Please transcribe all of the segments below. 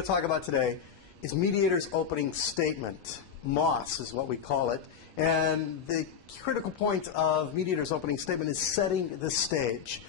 going to talk about today is Mediator's Opening Statement. MOS is what we call it. And the critical point of Mediator's Opening Statement is setting the stage.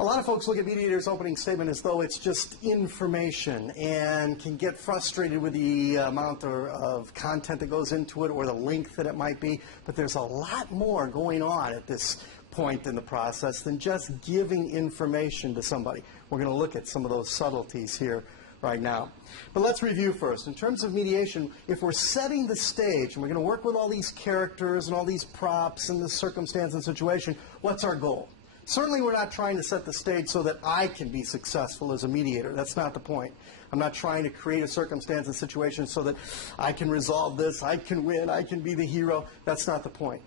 A lot of folks look at Mediator's Opening Statement as though it's just information and can get frustrated with the amount of content that goes into it or the length that it might be. But there's a lot more going on at this point in the process than just giving information to somebody. We're going to look at some of those subtleties here right now. But let's review first. In terms of mediation, if we're setting the stage and we're going to work with all these characters and all these props and the circumstance and situation, what's our goal? Certainly we're not trying to set the stage so that I can be successful as a mediator. That's not the point. I'm not trying to create a circumstance and situation so that I can resolve this, I can win, I can be the hero. That's not the point.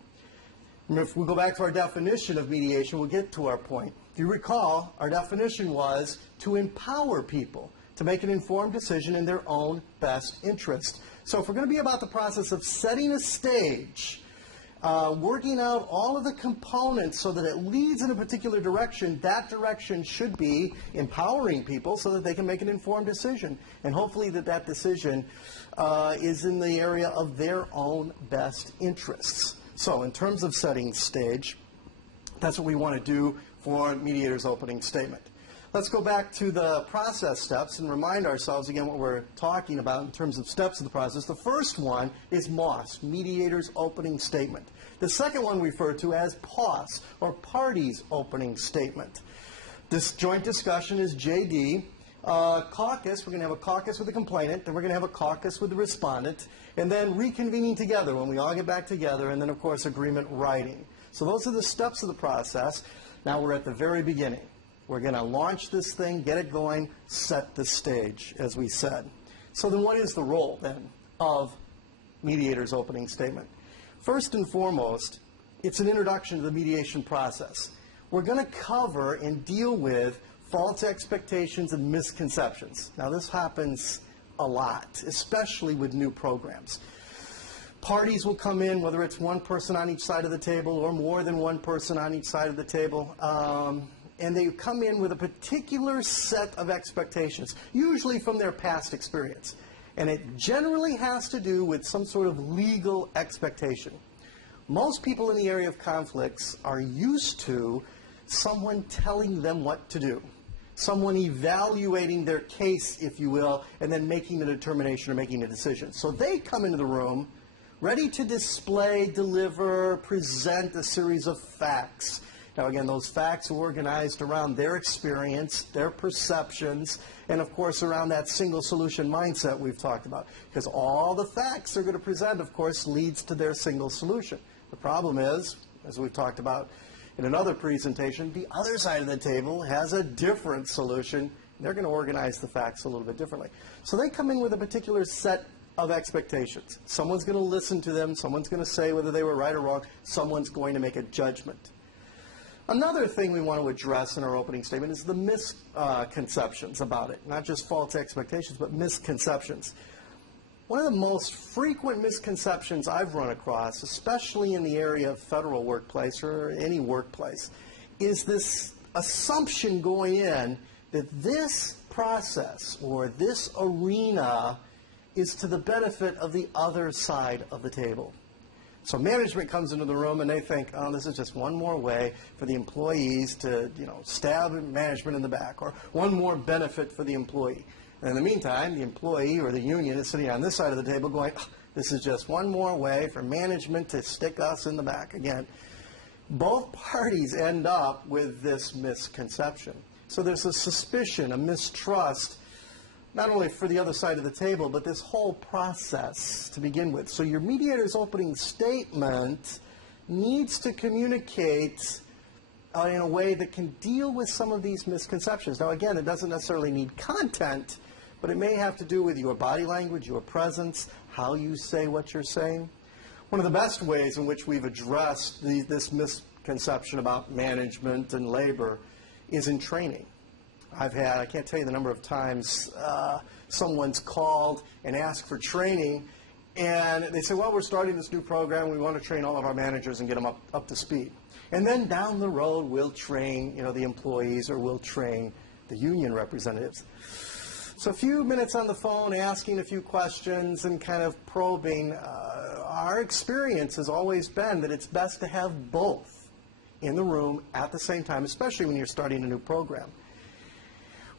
And if we go back to our definition of mediation, we'll get to our point. If you recall, our definition was to empower people to make an informed decision in their own best interest. So if we're going to be about the process of setting a stage, working out all of the components so that it leads in a particular direction, that direction should be empowering people so that they can make an informed decision. And hopefully that decision is in the area of their own best interests. So in terms of setting stage, that's what we want to do for Mediator's Opening Statement. Let's go back to the process steps and remind ourselves again what we're talking about in terms of steps of the process. The first one is MOS, Mediator's Opening Statement. The second one we refer to as POS, or Party's Opening Statement. This joint discussion is JD. Caucus, we're going to have a caucus with the complainant, then we're going to have a caucus with the respondent, and then reconvening together when we all get back together, and then, of course, agreement writing. So those are the steps of the process. Now we're at the very beginning. We're going to launch this thing, get it going, set the stage, as we said. So then what is the role, then, of Mediator's Opening Statement? First and foremost, it's an introduction to the mediation process. We're going to cover and deal with false expectations and misconceptions. Now, this happens a lot, especially with new programs. Parties will come in, whether it's one person on each side of the table or more than one person on each side of the table, and they come in with a particular set of expectations, usually from their past experience. And it generally has to do with some sort of legal expectation. Most people in the area of conflicts are used to someone telling them what to do, someone evaluating their case, if you will, and then making a determination or making a decision. So they come into the room ready to display, deliver, present a series of facts. Now, again, those facts are organized around their experience, their perceptions, and, of course, around that single solution mindset we've talked about. Because all the facts they're going to present, of course, leads to their single solution. The problem is, as we've talked about in another presentation, the other side of the table has a different solution. They're going to organize the facts a little bit differently. So they come in with a particular set of expectations. Someone's going to listen to them. Someone's going to say whether they were right or wrong. Someone's going to make a judgment. Another thing we want to address in our opening statement is the misconceptions about it. Not just false expectations, but misconceptions. One of the most frequent misconceptions I've run across, especially in the area of federal workplace or any workplace, is this assumption going in that this process or this arena is to the benefit of the other side of the table. So management comes into the room and they think, oh, this is just one more way for the employees to, stab management in the back, or one more benefit for the employee. And in the meantime, the employee or the union is sitting on this side of the table going, oh, this is just one more way for management to stick us in the back again. Both parties end up with this misconception. So there's a suspicion, a mistrust, not only for the other side of the table, but this whole process to begin with. So your mediator's opening statement needs to communicate in a way that can deal with some of these misconceptions. Now, again, it doesn't necessarily need content, but it may have to do with your body language, your presence, how you say what you're saying. One of the best ways in which we've addressed this misconception about management and labor is in training. I can't tell you the number of times someone's called and asked for training, and they say, well, we're starting this new program. We want to train all of our managers and get them up to speed. And then down the road, we'll train the employees, or we'll train the union representatives. So a few minutes on the phone, asking a few questions and kind of probing. Our experience has always been that it's best to have both in the room at the same time, especially when you're starting a new program.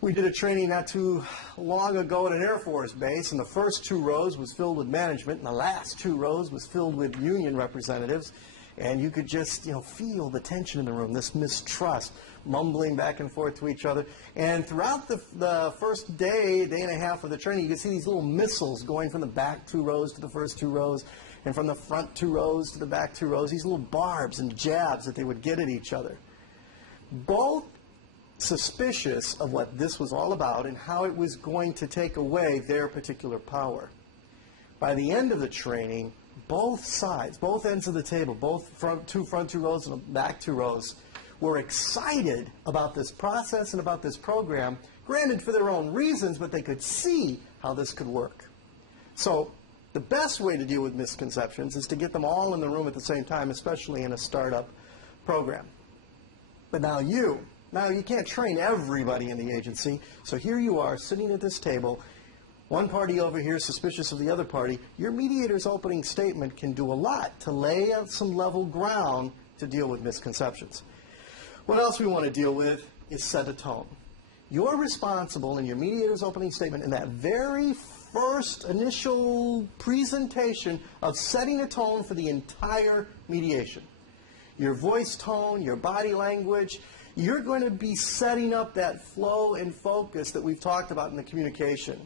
We did a training not too long ago at an Air Force base, and the first 2 rows was filled with management, and the last 2 rows was filled with union representatives. And you could just, feel the tension in the room, this mistrust, mumbling back and forth to each other. And throughout the first day, day and a half of the training, you could see these little missiles going from the back 2 rows to the first 2 rows, and from the front 2 rows to the back 2 rows, these little barbs and jabs that they would get at each other. Both suspicious of what this was all about and how it was going to take away their particular power. By the end of the training, both sides, both ends of the table, both front 2 rows and back 2 rows, were excited about this process and about this program, granted for their own reasons, but they could see how this could work. So the best way to deal with misconceptions is to get them all in the room at the same time, especially in a startup program. But now you can't train everybody in the agency, so here you are sitting at this table. One party over here is suspicious of the other party. Your mediator's opening statement can do a lot to lay out some level ground to deal with misconceptions. What else we want to deal with is set a tone. You're responsible in your mediator's opening statement in that very first initial presentation of setting a tone for the entire mediation. Your voice tone, your body language. You're going to be setting up that flow and focus that we've talked about in the communication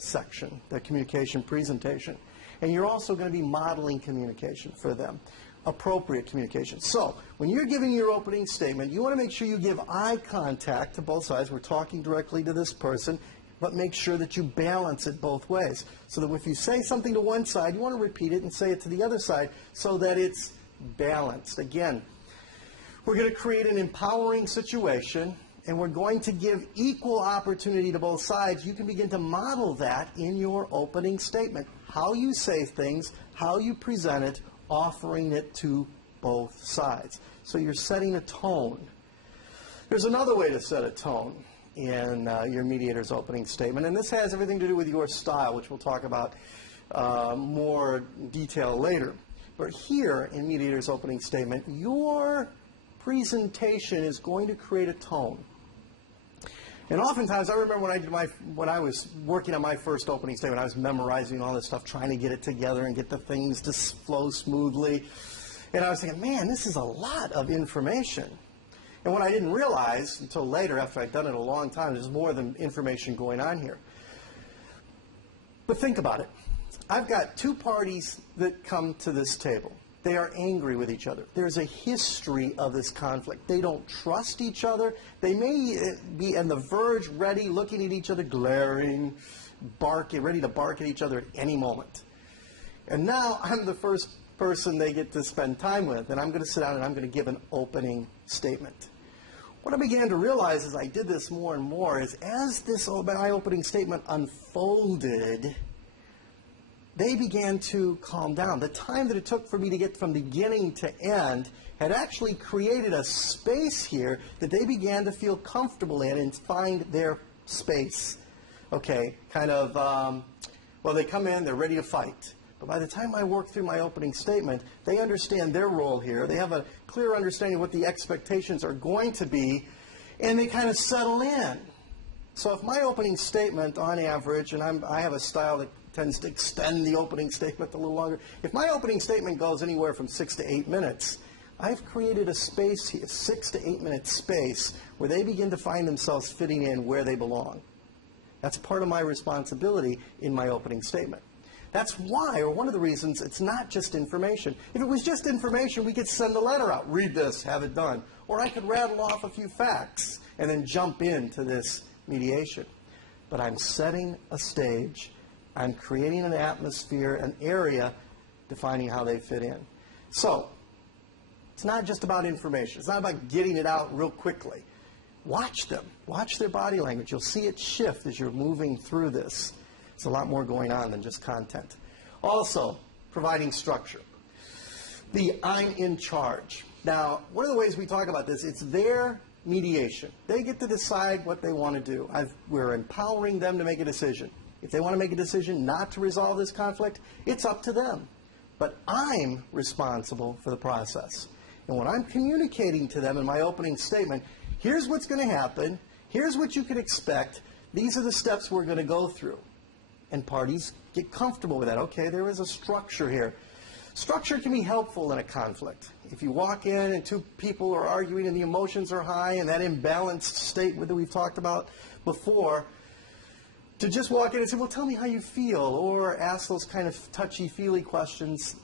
section, the communication presentation. And you're also going to be modeling communication for them, appropriate communication. So when you're giving your opening statement, you want to make sure you give eye contact to both sides. We're talking directly to this person, but make sure that you balance it both ways. So that if you say something to one side, you want to repeat it and say it to the other side so that it's balanced. Again, we're going to create an empowering situation, and we're going to give equal opportunity to both sides. You can begin to model that in your opening statement. How you say things, how you present it, offering it to both sides. So you're setting a tone. There's another way to set a tone in your mediator's opening statement, and this has everything to do with your style, which we'll talk about more detail later. But here in mediator's opening statement, your presentation is going to create a tone. And oftentimes, I remember when I was working on my first opening statement, I was memorizing all this stuff, trying to get it together and get the things to flow smoothly. And I was thinking, man, this is a lot of information. And what I didn't realize until later, after I'd done it a long time, there's more than information going on here. But think about it. I've got 2 parties that come to this table. They are angry with each other. There's a history of this conflict. They don't trust each other. They may be on the verge, ready, looking at each other, glaring, barking, ready to bark at each other at any moment. And now I'm the first person they get to spend time with, and I'm going to sit down and I'm going to give an opening statement. What I began to realize as I did this more and more is as this my opening statement unfolded, they began to calm down. The time that it took for me to get from beginning to end had actually created a space here that they began to feel comfortable in and find their space. Okay, kind of, well, they come in, they're ready to fight. But by the time I work through my opening statement, they understand their role here. They have a clear understanding of what the expectations are going to be, and they kind of settle in. So if my opening statement, on average, and I have a style that tends to extend the opening statement a little longer. If my opening statement goes anywhere from 6 to 8 minutes, I've created a space here, 6 to 8 minute space, where they begin to find themselves fitting in where they belong. That's part of my responsibility in my opening statement. That's why, or one of the reasons, it's not just information. If it was just information, we could send a letter out, read this, have it done. Or I could rattle off a few facts and then jump into this mediation. But I'm setting a stage. I'm creating an atmosphere, an area, defining how they fit in. So, it's not just about information. It's not about getting it out real quickly. Watch them. Watch their body language. You'll see it shift as you're moving through this. It's a lot more going on than just content. Also, providing structure. The I'm in charge. Now, one of the ways we talk about this, it's their mediation. They get to decide what they want to do. We're empowering them to make a decision. If they want to make a decision not to resolve this conflict, it's up to them. But I'm responsible for the process. And when I'm communicating to them in my opening statement, here's what's going to happen, here's what you can expect, these are the steps we're going to go through. And parties get comfortable with that. Okay, there is a structure here. Structure can be helpful in a conflict. If you walk in and two people are arguing and the emotions are high and that imbalanced state that we've talked about before, to just walk in and say, well, tell me how you feel, or ask those kind of touchy-feely questions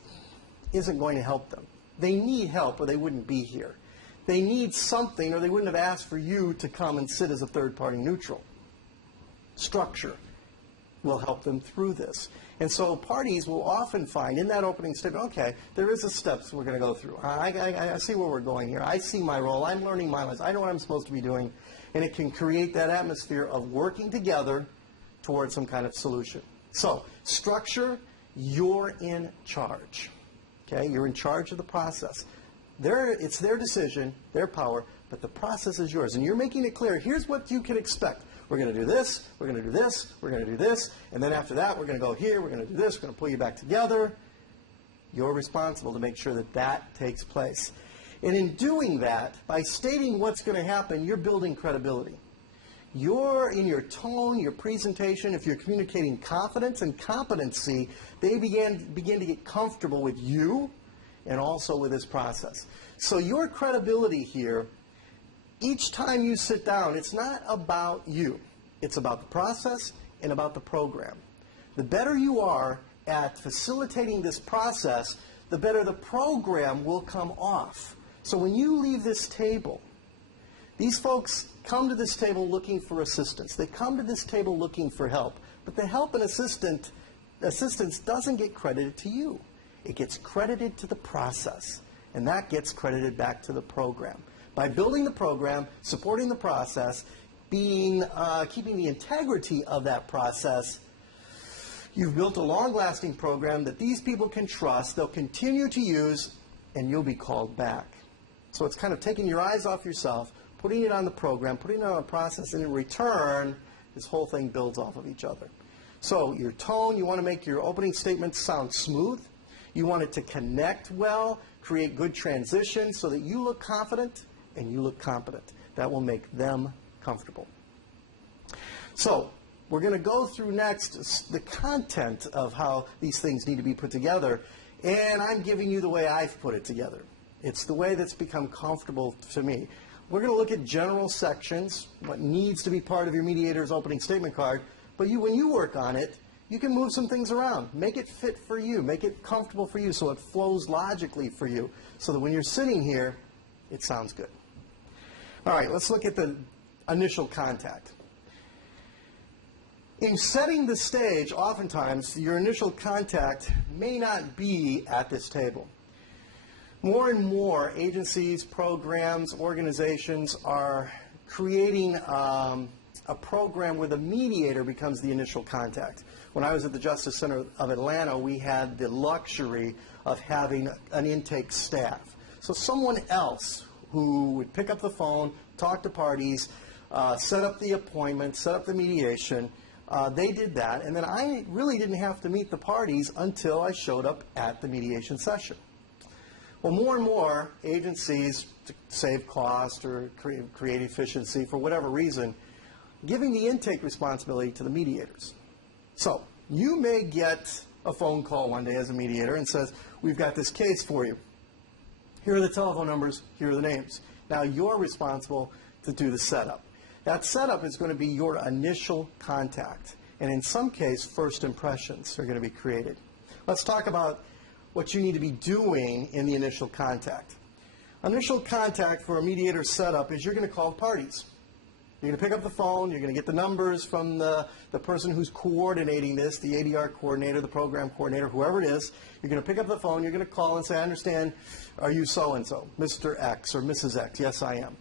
isn't going to help them. They need help or they wouldn't be here. They need something or they wouldn't have asked for you to come and sit as a third-party neutral. Structure will help them through this. And so parties will often find in that opening statement, okay, there is a steps we're going to go through. I see where we're going here. I see my role. I'm learning my lessons. I know what I'm supposed to be doing. And it can create that atmosphere of working together towards some kind of solution. So structure, you're in charge. Okay, you're in charge of the process. It's their decision, their power, but the process is yours. And you're making it clear, here's what you can expect. We're going to do this, we're going to do this, we're going to do this, and then after that, we're going to go here, we're going to do this, we're going to pull you back together. You're responsible to make sure that that takes place. And in doing that, by stating what's going to happen, you're building credibility. You're in your tone, your presentation, if you're communicating confidence and competency, they begin to get comfortable with you and also with this process. So your credibility here, each time you sit down, it's not about you. It's about the process and about the program. The better you are at facilitating this process, the better the program will come off. So when you leave this table, these folks come to this table looking for assistance. They come to this table looking for help. But the help and assistance doesn't get credited to you. It gets credited to the process. And that gets credited back to the program. By building the program, supporting the process, keeping the integrity of that process, you've built a long-lasting program that these people can trust, they'll continue to use, and you'll be called back. So it's kind of taking your eyes off yourself, putting it on the program, putting it on a process, and in return, this whole thing builds off of each other. So your tone, you want to make your opening statements sound smooth. You want it to connect well, create good transitions so that you look confident and you look competent. That will make them comfortable. So we're going to go through next the content of how these things need to be put together, and I'm giving you the way I've put it together. It's the way that's become comfortable to me. We're going to look at general sections, what needs to be part of your mediator's opening statement card, but when you work on it, you can move some things around. Make it fit for you. Make it comfortable for you so it flows logically for you so that when you're sitting here, it sounds good. All right, let's look at the initial contact. In setting the stage, oftentimes, your initial contact may not be at this table. More and more agencies, programs, organizations are creating a program where the mediator becomes the initial contact. When I was at the Justice Center of Atlanta, we had the luxury of having an intake staff. So someone else who would pick up the phone, talk to parties, set up the appointment, set up the mediation. They did that, and then I really didn't have to meet the parties until I showed up at the mediation session. Well, more and more agencies, to save cost or create efficiency for whatever reason, giving the intake responsibility to the mediators. So you may get a phone call one day as a mediator and says, we've got this case for you. Here are the telephone numbers, here are the names. Now you're responsible to do the setup. That setup is going to be your initial contact. And in some case, first impressions are going to be created. Let's talk about what you need to be doing in the initial contact. Initial contact for a mediator setup is you're going to call parties. You're going to pick up the phone, you're going to get the numbers from the person who's coordinating this, the ADR coordinator, the program coordinator, whoever it is. You're going to pick up the phone, you're going to call and say, I understand, are you so-and-so, Mr. X or Mrs. X? Yes, I am.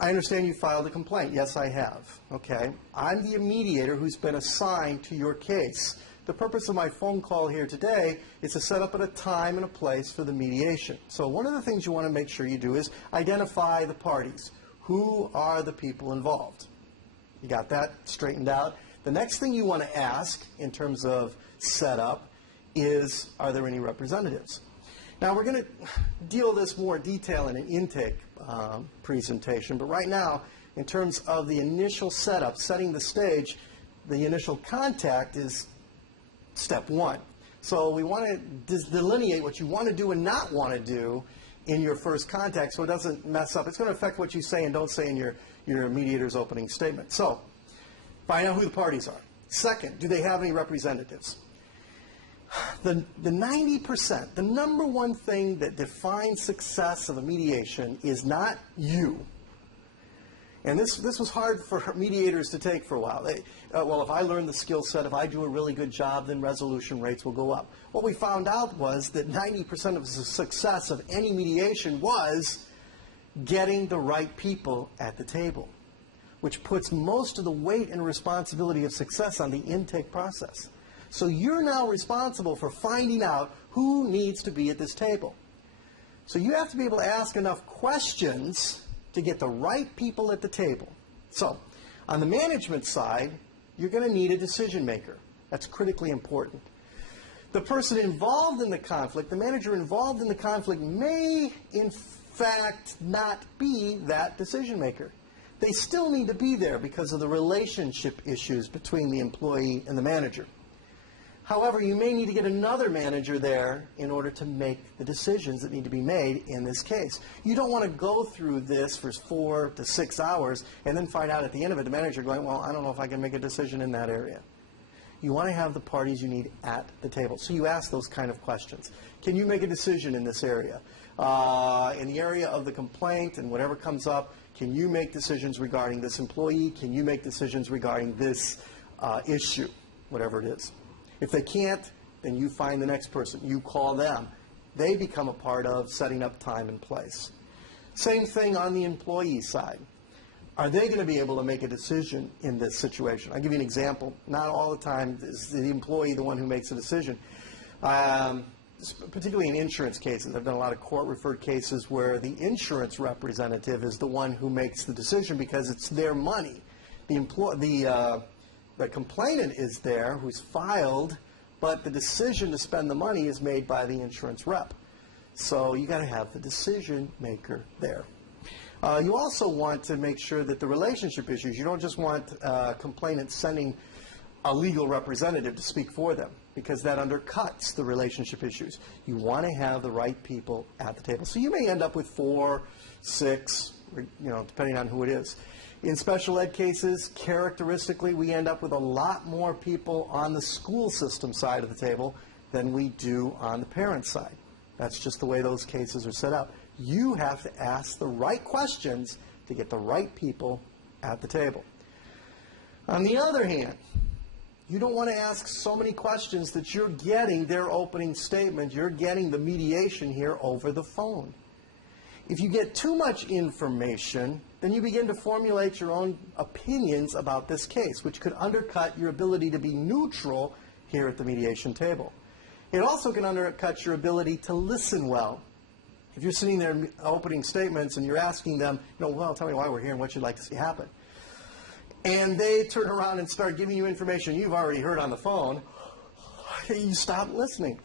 I understand you filed a complaint. Yes, I have. Okay. I'm the mediator who's been assigned to your case the purpose of my phone call here today is to set up at a time and a place for the mediation. So one of the things you want to make sure you do is identify the parties. Who are the people involved? You got that straightened out? The next thing you want to ask in terms of setup is, are there any representatives? Now, we're going to deal with this more detail in an intake presentation, but right now, in terms of the initial setup, setting the stage, the initial contact is step one. So we want to delineate what you want to do and not want to do in your first contact so it doesn't mess up. It's going to affect what you say and don't say in your mediator's opening statement. So find out who the parties are. Second, do they have any representatives? The 90%, the number one thing that defines success of a mediation is not you. And this was hard for mediators to take for a while. Well, if I learn the skill set, if I do a really good job, then resolution rates will go up. What we found out was that 90% of the success of any mediation was getting the right people at the table, which puts most of the weight and responsibility of success on the intake process. So you're now responsible for finding out who needs to be at this table. So you have to be able to ask enough questions to get the right people at the table. So on the management side, you're going to need a decision maker. That's critically important. The person involved in the conflict, the manager involved in the conflict, may in fact not be that decision maker. They still need to be there because of the relationship issues between the employee and the manager. However, you may need to get another manager there in order to make the decisions that need to be made in this case. You don't want to go through this for 4 to 6 hours and then find out at the end of it the manager going, well, I don't know if I can make a decision in that area. You want to have the parties you need at the table. So you ask those kind of questions. Can you make a decision in this area? In the area of the complaint and whatever comes up, can you make decisions regarding this employee? Can you make decisions regarding this issue, whatever it is? If they can't, then you find the next person. You call them. They become a part of setting up time and place. Same thing on the employee side. Are they going to be able to make a decision in this situation? I'll give you an example. Not all the time is the employee the one who makes a decision. Particularly in insurance cases. I've done a lot of court-referred cases where the insurance representative is the one who makes the decision because it's their money. The complainant is there who's filed, but the decision to spend the money is made by the insurance rep. So you got to have the decision maker there. You also want to make sure that the relationship issues, you don't just want complainants sending a legal representative to speak for them because that undercuts the relationship issues. You want to have the right people at the table. So you may end up with 4, 6, depending on who it is. In special ed cases, characteristically, we end up with a lot more people on the school system side of the table than we do on the parent side. That's just the way those cases are set up. You have to ask the right questions to get the right people at the table. On the other hand, you don't want to ask so many questions that you're getting their opening statement, you're getting the mediation here over the phone. If you get too much information, then you begin to formulate your own opinions about this case, which could undercut your ability to be neutral here at the mediation table. It also can undercut your ability to listen well. If you're sitting there opening statements and you're asking them, well, tell me why we're here and what you'd like to see happen. And they turn around and start giving you information you've already heard on the phone, you stop listening.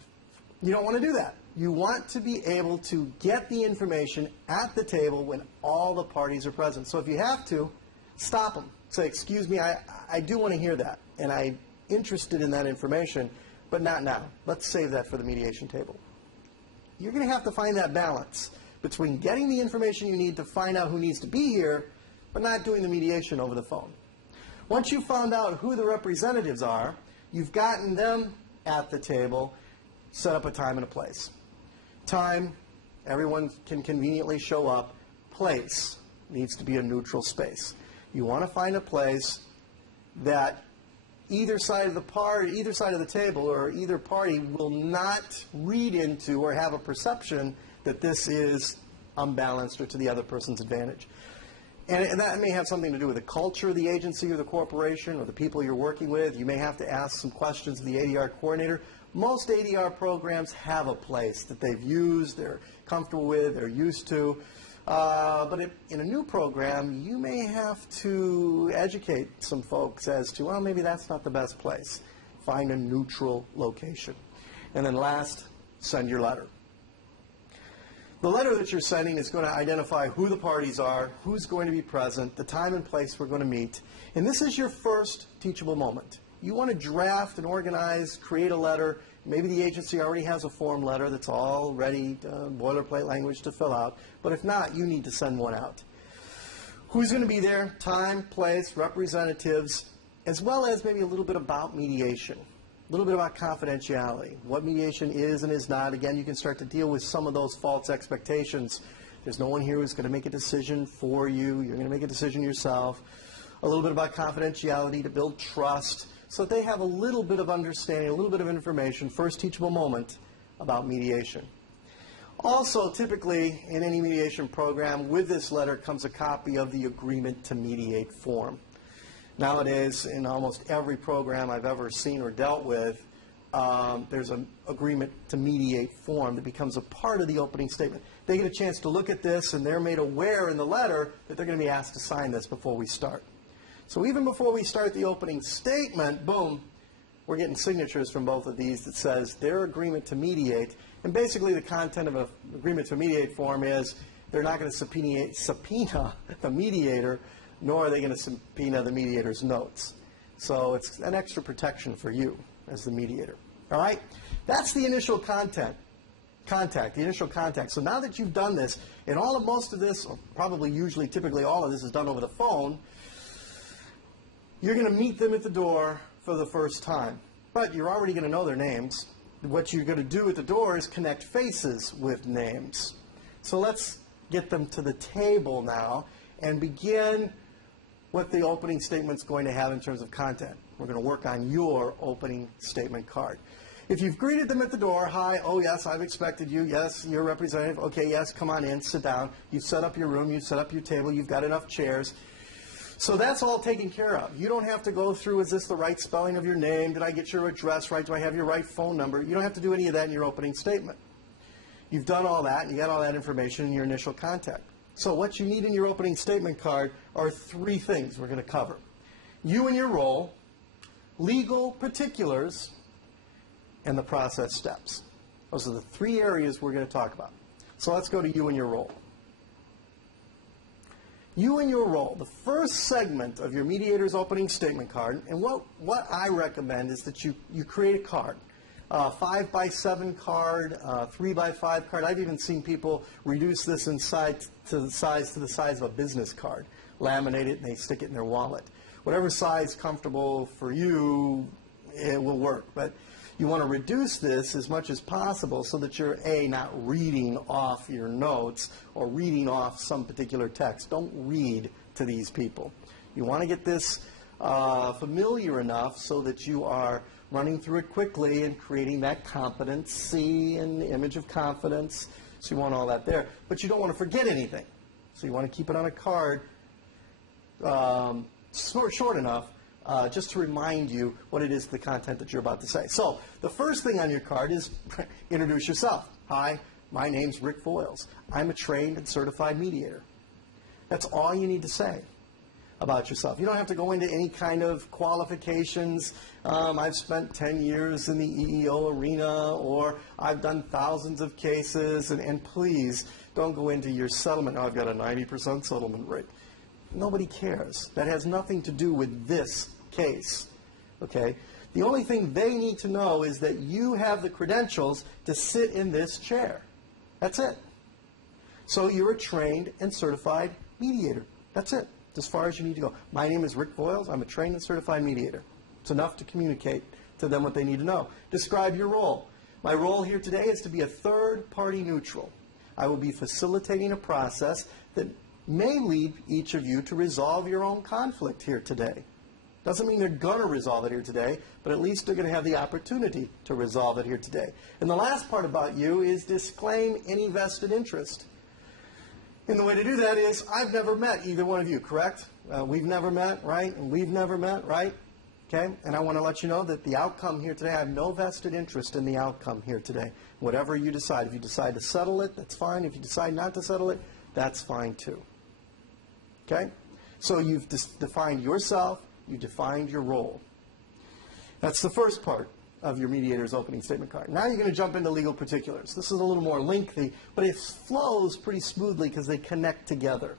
You don't want to do that. You want to be able to get the information at the table when all the parties are present. So if you have to, stop them. Say, excuse me, I do want to hear that, and I'm interested in that information, but not now. Let's save that for the mediation table. You're going to have to find that balance between getting the information you need to find out who needs to be here, but not doing the mediation over the phone. Once you've found out who the representatives are, you've gotten them at the table, set up a time and a place. Time, everyone can conveniently show up. Place needs to be a neutral space. You want to find a place that either side of the table or either party will not read into or have a perception that this is unbalanced or to the other person's advantage. And that may have something to do with the culture of the agency or the corporation or the people you're working with. You may have to ask some questions of the ADR coordinator. Most ADR programs have a place that they've used, they're comfortable with, they're used to. But in a new program, you may have to educate some folks as to, well, maybe that's not the best place. Find a neutral location. And then last, send your letter. The letter that you're sending is going to identify who the parties are, who's going to be present, the time and place we're going to meet. And this is your first teachable moment. You want to draft and organize, create a letter. Maybe the agency already has a form letter that's all ready, boilerplate language to fill out. But if not, you need to send one out. Who's going to be there? Time, place, representatives, as well as maybe a little bit about mediation. A little bit about confidentiality, what mediation is and is not. Again, you can start to deal with some of those false expectations. There's no one here who's going to make a decision for you. You're going to make a decision yourself. A little bit about confidentiality to build trust so that they have a little bit of understanding, a little bit of information, first teachable moment about mediation. Also, typically in any mediation program, with this letter comes a copy of the agreement to mediate form. Nowadays, in almost every program I've ever seen or dealt with, there's an agreement to mediate form that becomes a part of the opening statement. They get a chance to look at this, and they're made aware in the letter that they're going to be asked to sign this before we start. So even before we start the opening statement, boom, we're getting signatures from both of these that says their agreement to mediate. And basically the content of an agreement to mediate form is they're not going to subpoena the mediator, nor are they going to subpoena the mediator's notes. So it's an extra protection for you as the mediator. All right? That's the initial contact, the initial contact. So now that you've done this, and most of this, or probably usually, typically all of this is done over the phone, you're going to meet them at the door for the first time. But you're already going to know their names. What you're going to do at the door is connect faces with names. So let's get them to the table now and begin what the opening statement's going to have in terms of content. We're going to work on your opening statement card. If you've greeted them at the door, hi, oh yes, I've expected you, yes, you're a representative, okay, yes, come on in, sit down. You've set up your room, you've set up your table, you've got enough chairs. So that's all taken care of. You don't have to go through, is this the right spelling of your name? Did I get your address right? Do I have your right phone number? You don't have to do any of that in your opening statement. You've done all that, and you got all that information in your initial contact. So what you need in your opening statement card are three things we're going to cover. You and your role, legal particulars, and the process steps. Those are the three areas we're going to talk about. So let's go to you and your role. You and your role, the first segment of your mediator's opening statement card, and what I recommend is that you create a card. 5x7 card, 3x5 card. I've even seen people reduce this to the size of a business card. Laminate it and they stick it in their wallet. Whatever size comfortable for you, it will work. But you want to reduce this as much as possible so that you're, A, not reading off your notes or reading off some particular text. Don't read to these people. You want to get this familiar enough so that you are running through it quickly and creating that competency and the image of confidence. So you want all that there. But you don't want to forget anything. So you want to keep it on a card short enough just to remind you what it is, the content that you're about to say. So the first thing on your card is introduce yourself. Hi, my name's Rick Voyles. I'm a trained and certified mediator. That's all you need to say about yourself. You don't have to go into any kind of qualifications. I've spent 10 years in the EEO arena, or I've done thousands of cases, and please don't go into your settlement. Oh, I've got a 90% settlement rate. Nobody cares. That has nothing to do with this case. Okay? The only thing they need to know is that you have the credentials to sit in this chair. That's it. So you're a trained and certified mediator. That's it. As far as you need to go. My name is Rick Voyles. I'm a trained and certified mediator. It's enough to communicate to them what they need to know. Describe your role. My role here today is to be a third-party neutral. I will be facilitating a process that may lead each of you to resolve your own conflict here today. Doesn't mean they're going to resolve it here today, but at least they're going to have the opportunity to resolve it here today. And the last part about you is disclaim any vested interest. And the way to do that is, I've never met either one of you, correct? We've never met, right? And we've never met, right? Okay? And I want to let you know that the outcome here today, I have no vested interest in the outcome here today. Whatever you decide. If you decide to settle it, that's fine. If you decide not to settle it, that's fine too. Okay? So you've defined yourself, you defined your role. That's the first part of your mediator's opening statement card. Now you're going to jump into legal particulars. This is a little more lengthy, but it flows pretty smoothly because they connect together.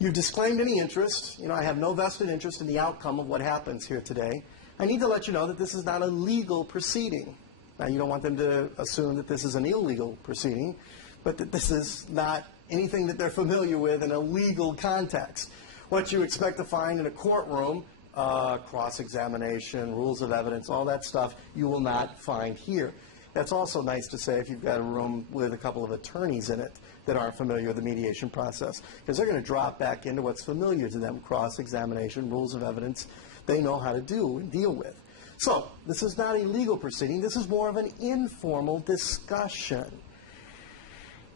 You've disclaimed any interest. You know, I have no vested interest in the outcome of what happens here today. I need to let you know that this is not a legal proceeding. Now, you don't want them to assume that this is an illegal proceeding, but that this is not anything that they're familiar with in a legal context. What you expect to find in a courtroom, cross-examination, rules of evidence, all that stuff, you will not find here. That's also nice to say if you've got a room with a couple of attorneys in it that aren't familiar with the mediation process, because they're going to drop back into what's familiar to them, cross-examination, rules of evidence, they know how to do and deal with. So this is not a legal proceeding. This is more of an informal discussion.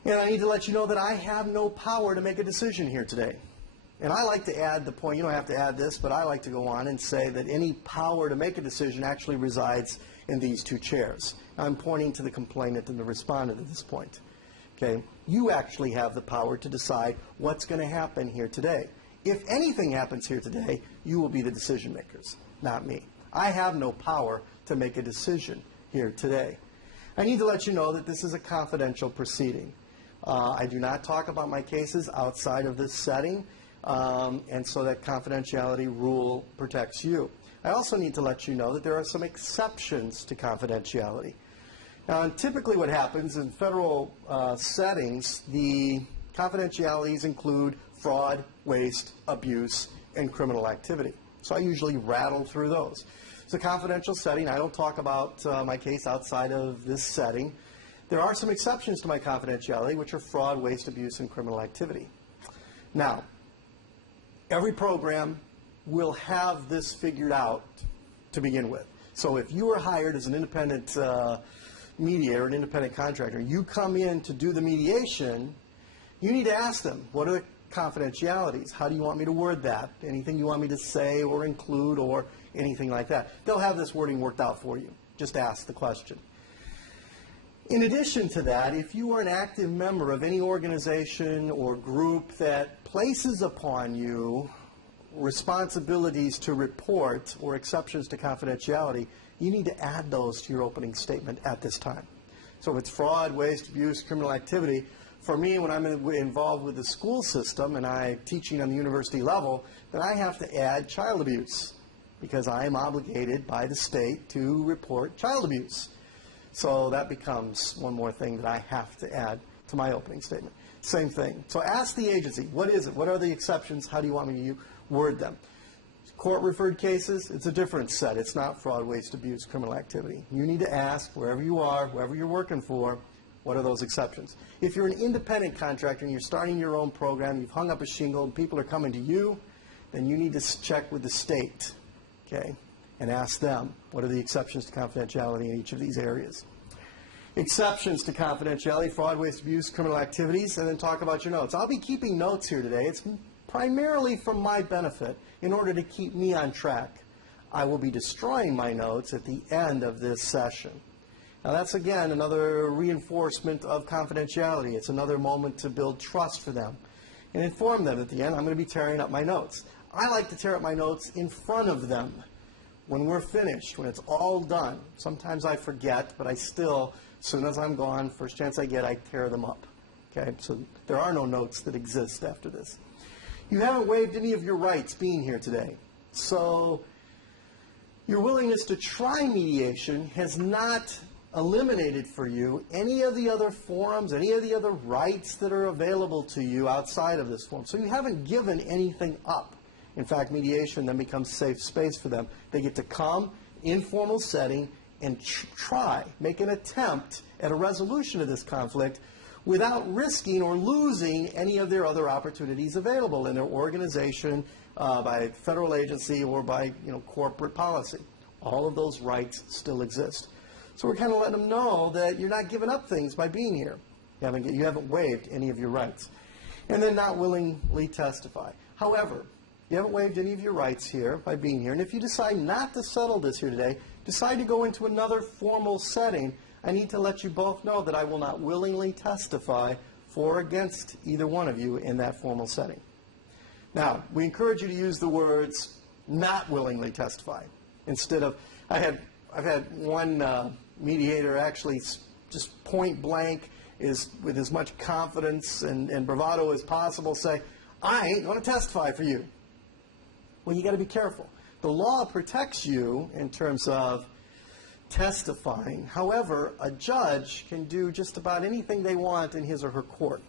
And I need to let you know that I have no power to make a decision here today. And I like to add the point, you don't have to add this, but I like to go on and say that any power to make a decision actually resides in these two chairs. I'm pointing to the complainant and the respondent at this point. Okay? You actually have the power to decide what's going to happen here today. If anything happens here today, you will be the decision makers, not me. I have no power to make a decision here today. I need to let you know that this is a confidential proceeding. I do not talk about my cases outside of this setting, and so that confidentiality rule protects you. I also need to let you know that there are some exceptions to confidentiality. Now, typically what happens in federal settings, the confidentialities include fraud, waste, abuse, and criminal activity. So I usually rattle through those. It's a confidential setting. I don't talk about my case outside of this setting. There are some exceptions to my confidentiality, which are fraud, waste, abuse, and criminal activity. Now, every program will have this figured out to begin with. So if you are hired as an independent mediator, an independent contractor, you come in to do the mediation, you need to ask them, what are the confidentialities? How do you want me to word that? Anything you want me to say or include or anything like that? They'll have this wording worked out for you. Just ask the question. In addition to that, if you are an active member of any organization or group that places upon you responsibilities to report or exceptions to confidentiality, you need to add those to your opening statement at this time. So if it's fraud, waste, abuse, criminal activity, for me, when I'm involved with the school system and I'm teaching on the university level, then I have to add child abuse because I am obligated by the state to report child abuse. So that becomes one more thing that I have to add to my opening statement. Same thing. So ask the agency, what is it? What are the exceptions? How do you want me to word them? Court-referred cases, it's a different set. It's not fraud, waste, abuse, criminal activity. You need to ask wherever you are, whoever you're working for, what are those exceptions? If you're an independent contractor and you're starting your own program, you've hung up a shingle and people are coming to you, then you need to check with the state, okay, and ask them what are the exceptions to confidentiality in each of these areas. Exceptions to confidentiality, fraud, waste, abuse, criminal activities, and then talk about your notes. I'll be keeping notes here today. It's primarily for my benefit in order to keep me on track. I will be destroying my notes at the end of this session. Now that's, again, another reinforcement of confidentiality. It's another moment to build trust for them and inform them at the end I'm going to be tearing up my notes. I like to tear up my notes in front of them when we're finished, when it's all done. Sometimes I forget, but I still, as soon as I'm gone, first chance I get, I tear them up. Okay, so there are no notes that exist after this. You haven't waived any of your rights being here today. So your willingness to try mediation has not eliminated for you any of the other forums, any of the other rights that are available to you outside of this forum. So you haven't given anything up. In fact, mediation then becomes safe space for them. They get to come, informal setting, and try, make an attempt at a resolution of this conflict without risking or losing any of their other opportunities available in their organization, by federal agency, or by corporate policy. All of those rights still exist. So we're kind of letting them know that you're not giving up things by being here. You haven't waived any of your rights. And then not willingly testify. However, you haven't waived any of your rights here by being here. And if you decide not to settle this here today, decide to go into another formal setting, I need to let you both know that I will not willingly testify for or against either one of you in that formal setting. Now, we encourage you to use the words not willingly testify instead of, I've had one mediator actually just point blank, with as much confidence and bravado as possible, say, I ain't going to testify for you. Well, you got to be careful. The law protects you in terms of testifying. However, a judge can do just about anything they want in his or her court,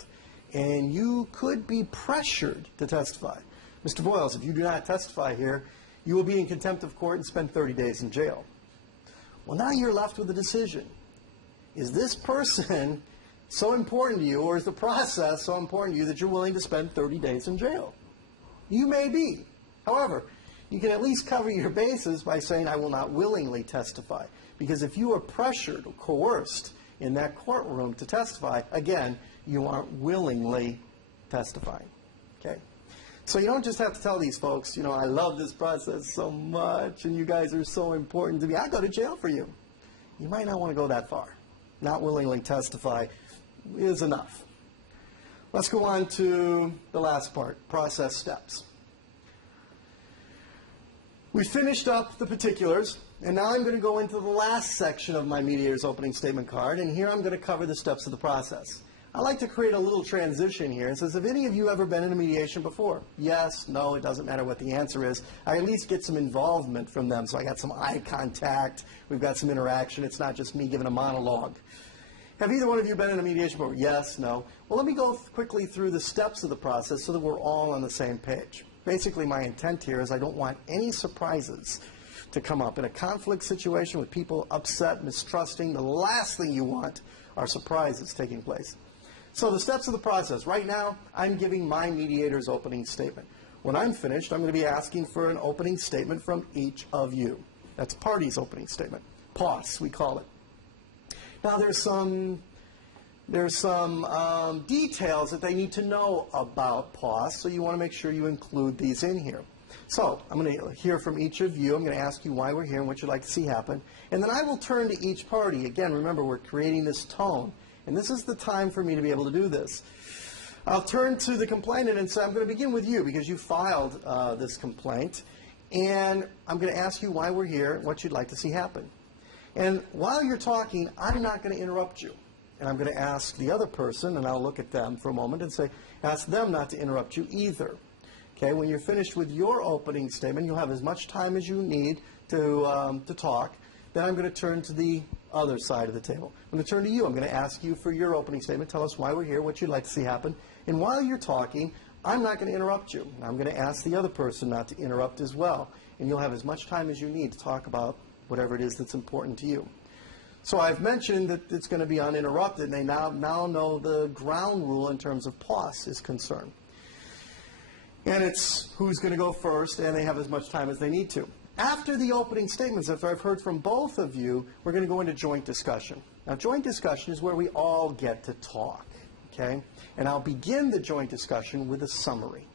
and you could be pressured to testify. Mr. Voyles, if you do not testify here, you will be in contempt of court and spend 30 days in jail. Well, now you're left with a decision. Is this person so important to you, or is the process so important to you that you're willing to spend 30 days in jail? You may be. However, you can at least cover your bases by saying, I will not willingly testify. Because if you are pressured or coerced in that courtroom to testify, again, you aren't willingly testifying. Okay? So you don't just have to tell these folks, you know, I love this process so much, and you guys are so important to me. I'll go to jail for you. You might not want to go that far. Not willingly testify is enough. Let's go on to the last part, process steps. We finished up the particulars, and now I'm going to go into the last section of my mediator's opening statement card, and here I'm going to cover the steps of the process. I like to create a little transition here. It says, have any of you ever been in a mediation before? Yes, no, it doesn't matter what the answer is. I at least get some involvement from them, so I got some eye contact, we've got some interaction, it's not just me giving a monologue. Have either one of you been in a mediation before? Yes, no. Well, let me go quickly through the steps of the process so that we're all on the same page. Basically, my intent here is I don't want any surprises to come up. In a conflict situation with people upset, mistrusting, the last thing you want are surprises taking place. So the steps of the process. Right now, I'm giving my mediator's opening statement. When I'm finished, I'm going to be asking for an opening statement from each of you. That's party's opening statement. POS, we call it. Now, there's some details that they need to know about POS, so you want to make sure you include these in here. So I'm going to hear from each of you. I'm going to ask you why we're here and what you'd like to see happen. And then I will turn to each party. Again, remember, we're creating this tone. And this is the time for me to be able to do this. I'll turn to the complainant and say, I'm going to begin with you because you filed this complaint. And I'm going to ask you why we're here and what you'd like to see happen. And while you're talking, I'm not going to interrupt you. And I'm going to ask the other person, and I'll look at them for a moment and say, ask them not to interrupt you either. Okay, when you're finished with your opening statement, you'll have as much time as you need to talk. Then I'm going to turn to the other side of the table. I'm going to turn to you. I'm going to ask you for your opening statement. Tell us why we're here, what you'd like to see happen. And while you're talking, I'm not going to interrupt you. I'm going to ask the other person not to interrupt as well. And you'll have as much time as you need to talk about whatever it is that's important to you. So I've mentioned that it's going to be uninterrupted, and they now know the ground rule in terms of POS is concerned. And it's who's going to go first, and they have as much time as they need to. After the opening statements, after I've heard from both of you, we're going to go into joint discussion. Now, joint discussion is where we all get to talk, okay? And I'll begin the joint discussion with a summary.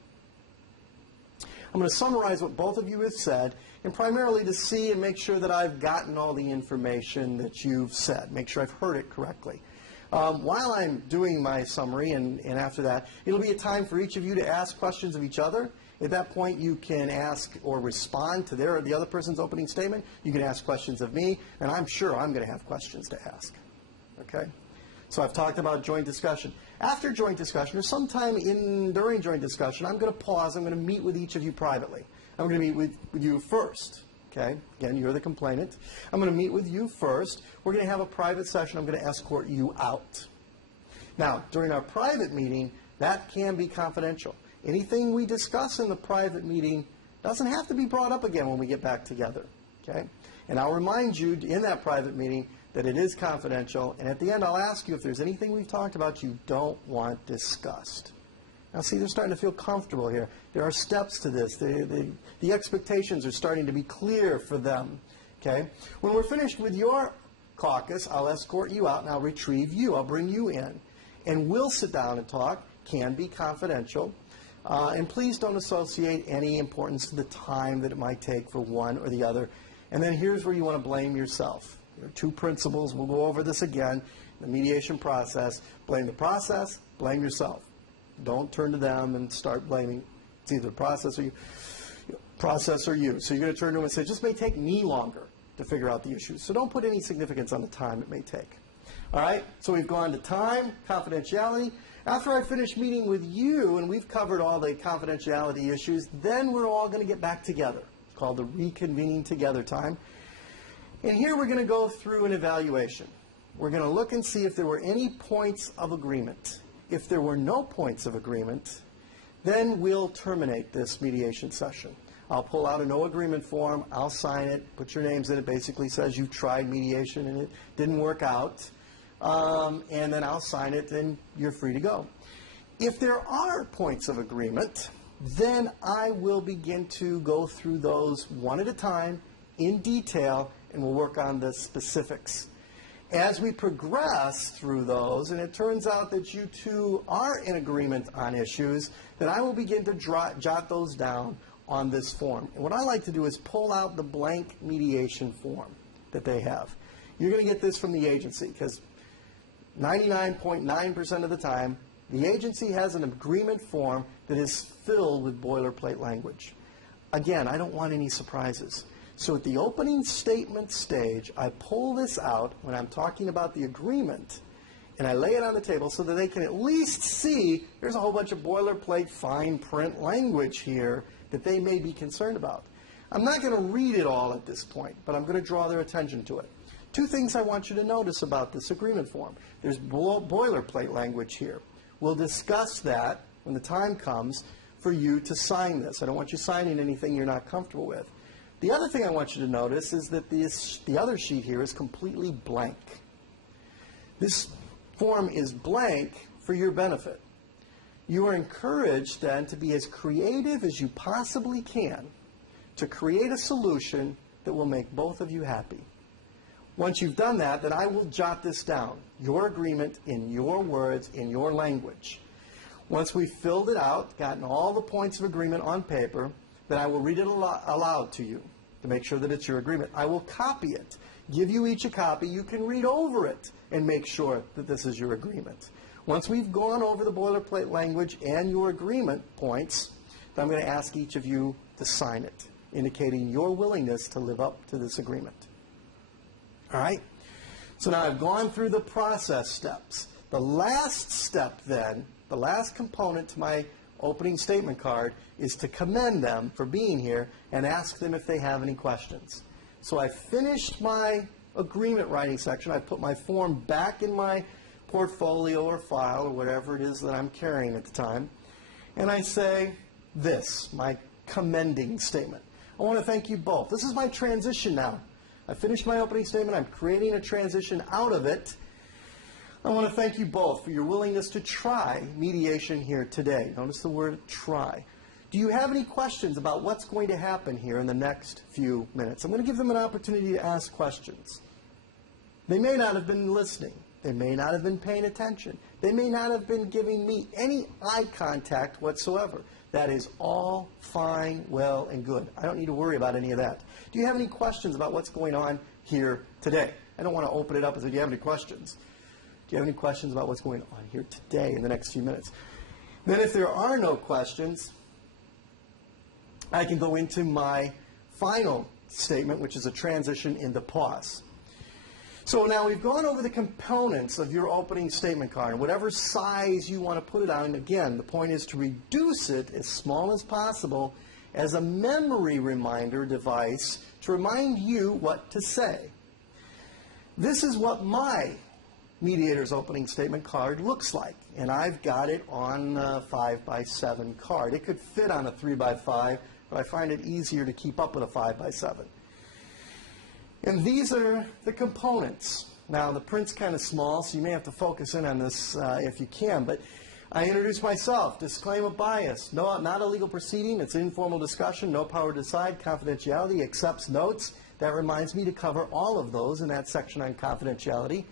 I'm going to summarize what both of you have said, and primarily to see and make sure that I've gotten all the information that you've said, make sure I've heard it correctly. While I'm doing my summary, and after that, it'll be a time for each of you to ask questions of each other. At that point, you can ask or respond to the other person's opening statement. You can ask questions of me, and I'm sure I'm going to have questions to ask. Okay? So I've talked about joint discussion. After joint discussion, or sometime during joint discussion, I'm going to pause. I'm going to meet with each of you privately. I'm going to meet with you first. Okay? Again, you're the complainant. I'm going to meet with you first. We're going to have a private session. I'm going to escort you out. Now, during our private meeting, that can be confidential. Anything we discuss in the private meeting doesn't have to be brought up again when we get back together. Okay? And I'll remind you in that private meeting that it is confidential. And at the end, I'll ask you if there's anything we've talked about you don't want discussed. Now, see, they're starting to feel comfortable here. There are steps to this. The expectations are starting to be clear for them. Okay? When we're finished with your caucus, I'll escort you out and I'll retrieve you. I'll bring you in. and will sit down and talk, can be confidential. And please don't associate any importance to the time that it might take for one or the other. And then here's where you want to blame yourself. There are two principles. We'll go over this again. The mediation process. Blame the process, blame yourself. Don't turn to them and start blaming. It's either the process or you. So you're going to turn to them and say, it just may take me longer to figure out the issues. So don't put any significance on the time it may take. All right, so we've gone to time, confidentiality. After I finish meeting with you and we've covered all the confidentiality issues, then we're all going to get back together. It's called the reconvening together time. And here we're going to go through an evaluation. We're going to look and see if there were any points of agreement. If there were no points of agreement, then we'll terminate this mediation session. I'll pull out a no agreement form, I'll sign it, put your names in it, basically says you tried mediation and it didn't work out, and then I'll sign it and you're free to go. If there are points of agreement, then I will begin to go through those one at a time in detail and we'll work on the specifics. As we progress through those, and it turns out that you two are in agreement on issues, then I will begin to jot those down on this form. And what I like to do is pull out the blank mediation form that they have. You're going to get this from the agency because 99.9% of the time, the agency has an agreement form that is filled with boilerplate language. Again, I don't want any surprises. So at the opening statement stage, I pull this out when I'm talking about the agreement, and I lay it on the table so that they can at least see there's a whole bunch of boilerplate fine print language here that they may be concerned about. I'm not going to read it all at this point, but I'm going to draw their attention to it. Two things I want you to notice about this agreement form. There's boilerplate language here. We'll discuss that when the time comes for you to sign this. I don't want you signing anything you're not comfortable with. The other thing I want you to notice is that the other sheet here is completely blank. This form is blank for your benefit. You are encouraged then to be as creative as you possibly can to create a solution that will make both of you happy. Once you've done that, then I will jot this down, your agreement in your words, in your language. Once we've filled it out, gotten all the points of agreement on paper, then I will read it aloud to you to make sure that it's your agreement. I will copy it, give you each a copy. You can read over it and make sure that this is your agreement. Once we've gone over the boilerplate language and your agreement points, then I'm going to ask each of you to sign it, indicating your willingness to live up to this agreement. All right? So now I've gone through the process steps. The last step then, the last component to my opening statement card is to commend them for being here and ask them if they have any questions. So I finished my agreement writing section. I put my form back in my portfolio or file or whatever it is that I'm carrying at the time. And I say this, my commending statement. I want to thank you both. This is my transition now. I finished my opening statement. I'm creating a transition out of it. I want to thank you both for your willingness to try mediation here today. Notice the word try. Do you have any questions about what's going to happen here in the next few minutes? I'm going to give them an opportunity to ask questions. They may not have been listening. They may not have been paying attention. They may not have been giving me any eye contact whatsoever. That is all fine, well, and good. I don't need to worry about any of that. Do you have any questions about what's going on here today? I don't want to open it up and say, do you have any questions? Do you have any questions about what's going on here today in the next few minutes? Then if there are no questions, I can go into my final statement, which is a transition into pause. So now we've gone over the components of your opening statement card, whatever size you want to put it on. Again, the point is to reduce it as small as possible as a memory reminder device to remind you what to say. This is what my Mediator's opening statement card looks like, and I've got it on a 5x7 card. It could fit on a 3x5, but I find it easier to keep up with a 5x7. And these are the components. Now, the print's kind of small, so you may have to focus in on this if you can, but I introduce myself, disclaim of bias, no, not a legal proceeding, it's informal discussion, no power to decide, confidentiality, accepts notes. That reminds me to cover all of those in that section on confidentiality.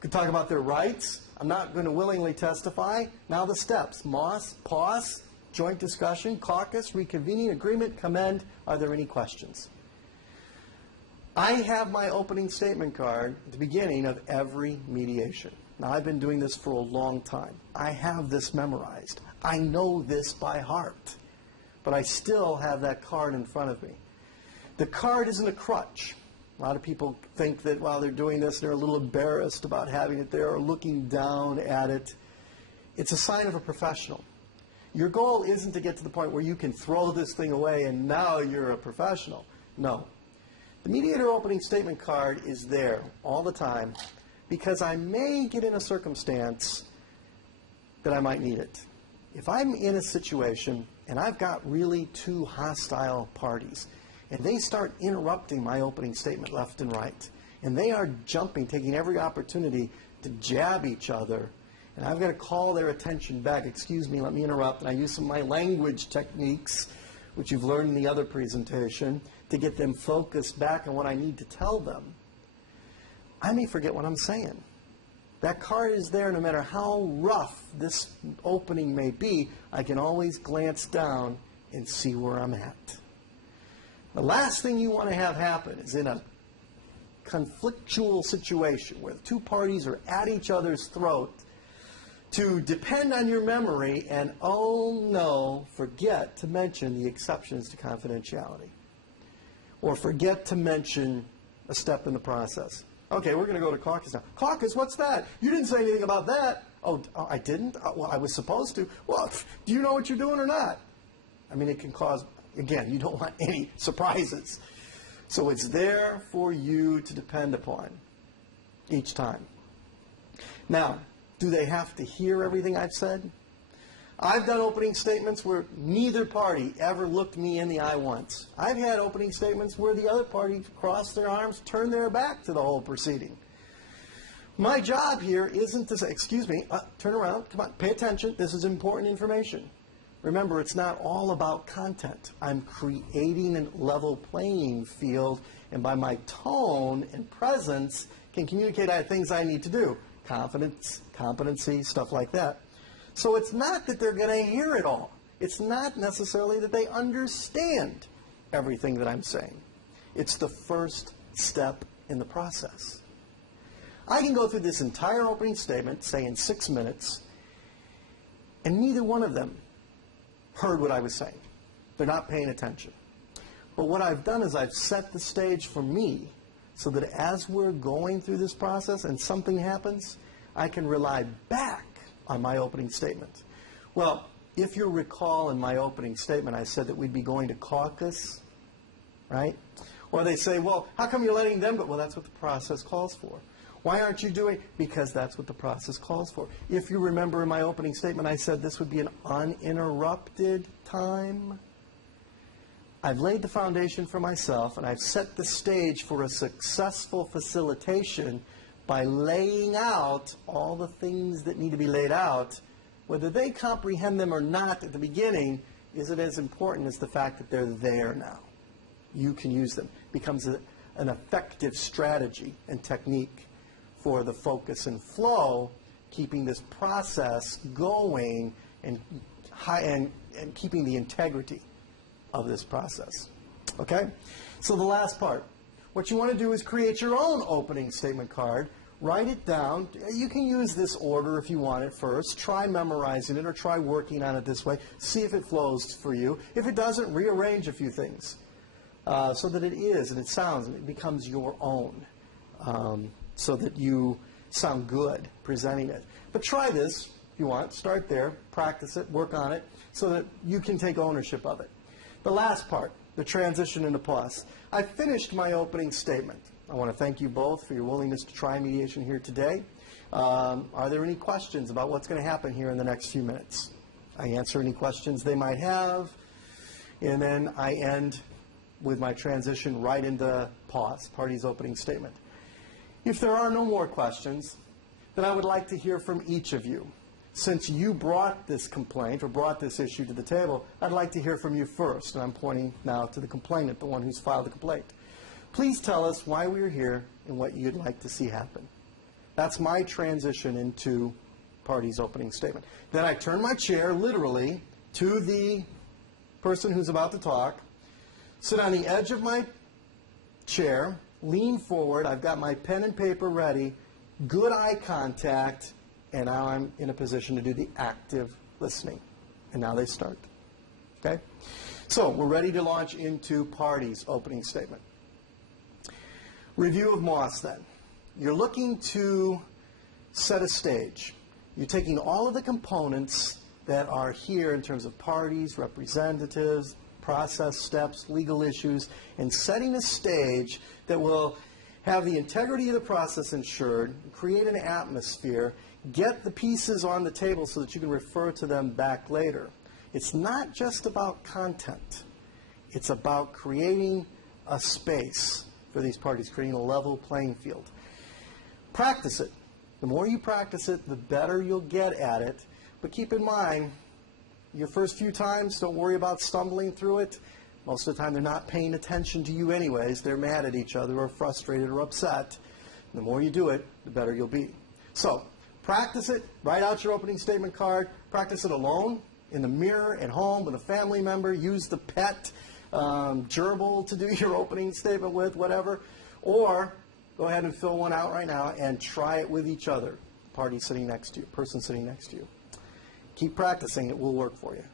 Could talk about their rights. I'm not going to willingly testify. Now the steps. Moss, pause, joint discussion, caucus, reconvening, agreement, commend. Are there any questions? I have my opening statement card at the beginning of every mediation. Now, I've been doing this for a long time. I have this memorized. I know this by heart. But I still have that card in front of me. The card isn't a crutch. A lot of people think that while they're doing this, they're a little embarrassed about having it there or looking down at it. It's a sign of a professional. Your goal isn't to get to the point where you can throw this thing away and now you're a professional. No. The Mediator Opening Statement card is there all the time because I may get in a circumstance that I might need it. If I'm in a situation and I've got really two hostile parties and they start interrupting my opening statement left and right, and they are jumping, taking every opportunity to jab each other, and I've got to call their attention back. Excuse me, let me interrupt. And I use some of my language techniques, which you've learned in the other presentation, to get them focused back on what I need to tell them. I may forget what I'm saying. That card is there no matter how rough this opening may be. I can always glance down and see where I'm at. The last thing you want to have happen is in a conflictual situation where the two parties are at each other's throat to depend on your memory and, oh no, forget to mention the exceptions to confidentiality. Or forget to mention a step in the process. Okay, we're going to go to caucus now. Caucus, what's that? You didn't say anything about that. Oh, I didn't? Well, I was supposed to. Well, do you know what you're doing or not? I mean, it can cause, again, you don't want any surprises. So it's there for you to depend upon each time. Now, do they have to hear everything I've said? I've done opening statements where neither party ever looked me in the eye once. I've had opening statements where the other party crossed their arms, turned their back to the whole proceeding. My job here isn't to say, excuse me, turn around, come on, pay attention, this is important information. Remember, it's not all about content. I'm creating a level playing field, and by my tone and presence can communicate things I need to do. Confidence, competency, stuff like that. So it's not that they're going to hear it all. It's not necessarily that they understand everything that I'm saying. It's the first step in the process. I can go through this entire opening statement, say in 6 minutes, and neither one of them heard what I was saying. They're not paying attention. But what I've done is I've set the stage for me so that as we're going through this process and something happens, I can rely back on my opening statement. Well, if you recall in my opening statement, I said that we'd be going to caucus, right? Or they say, well, how come you're letting them go? Well, that's what the process calls for. Why aren't you doing it? Because that's what the process calls for. If you remember in my opening statement, I said this would be an uninterrupted time. I've laid the foundation for myself, and I've set the stage for a successful facilitation by laying out all the things that need to be laid out. Whether they comprehend them or not at the beginning isn't as important as the fact that they're there now. You can use them. It becomes an effective strategy and technique for the focus and flow, keeping this process going and keeping the integrity of this process. Okay? So the last part. What you want to do is create your own opening statement card. Write it down. You can use this order if you want it first. Try memorizing it or try working on it this way. See if it flows for you. If it doesn't, rearrange a few things so that it is and it sounds and it becomes your own so that you sound good presenting it. But try this if you want. Start there. Practice it. Work on it so that you can take ownership of it. The last part, the transition into pause. I finished my opening statement. I want to thank you both for your willingness to try mediation here today. Are there any questions about what's going to happen here in the next few minutes? I answer any questions they might have, and then I end with my transition right into pause, party's opening statement. If there are no more questions, then I would like to hear from each of you. Since you brought this complaint or brought this issue to the table, I'd like to hear from you first, and I'm pointing now to the complainant, the one who's filed the complaint. Please tell us why we're here and what you'd like to see happen. That's my transition into party's opening statement. Then I turn my chair, literally, to the person who's about to talk, sit on the edge of my chair, lean forward, I've got my pen and paper ready, good eye contact, and now I'm in a position to do the active listening. And now they start. Okay? So we're ready to launch into party's opening statement. Review of Moss then. You're looking to set a stage. You're taking all of the components that are here in terms of parties, representatives, process steps, legal issues, and setting a stage that will have the integrity of the process ensured, create an atmosphere, get the pieces on the table so that you can refer to them back later. It's not just about content. It's about creating a space for these parties, creating a level playing field. Practice it. The more you practice it, the better you'll get at it. But keep in mind, your first few times, don't worry about stumbling through it. Most of the time, they're not paying attention to you anyways. They're mad at each other or frustrated or upset. The more you do it, the better you'll be. So, practice it. Write out your opening statement card. Practice it alone, in the mirror, at home, with a family member. Use the pet gerbil to do your opening statement with, whatever. Or go ahead and fill one out right now and try it with each other. Party sitting next to you, person sitting next to you. Keep practicing. It will work for you.